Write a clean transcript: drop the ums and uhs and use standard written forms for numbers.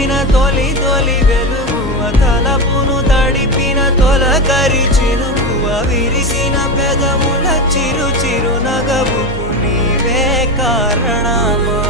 నింపిన తొలి తొలి వెలుగువ తలపును తడిపిన తొలకరి చినుకువ విరిసిన పెదముల చిరు చిరు నగవుకు నీవే కారణమా